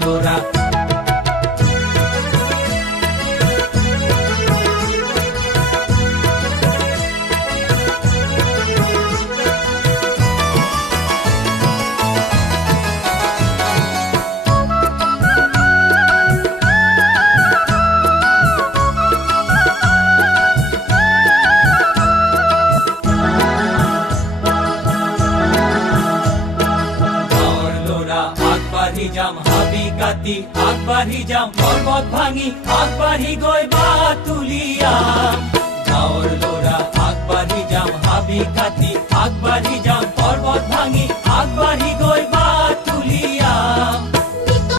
লোৰা যাম হাবি কাটি আগবাঢ়ি যাম পৰ্বত ভাঙি আগবাঢ়ি গৈ বাট তুলিয়া গাঁৱৰ ল'ৰা আগবাঢ়ি যাম হাবি কাটি আগবাঢ়ি যাম পৰ্বত ভাঙি আগবাঢ়ি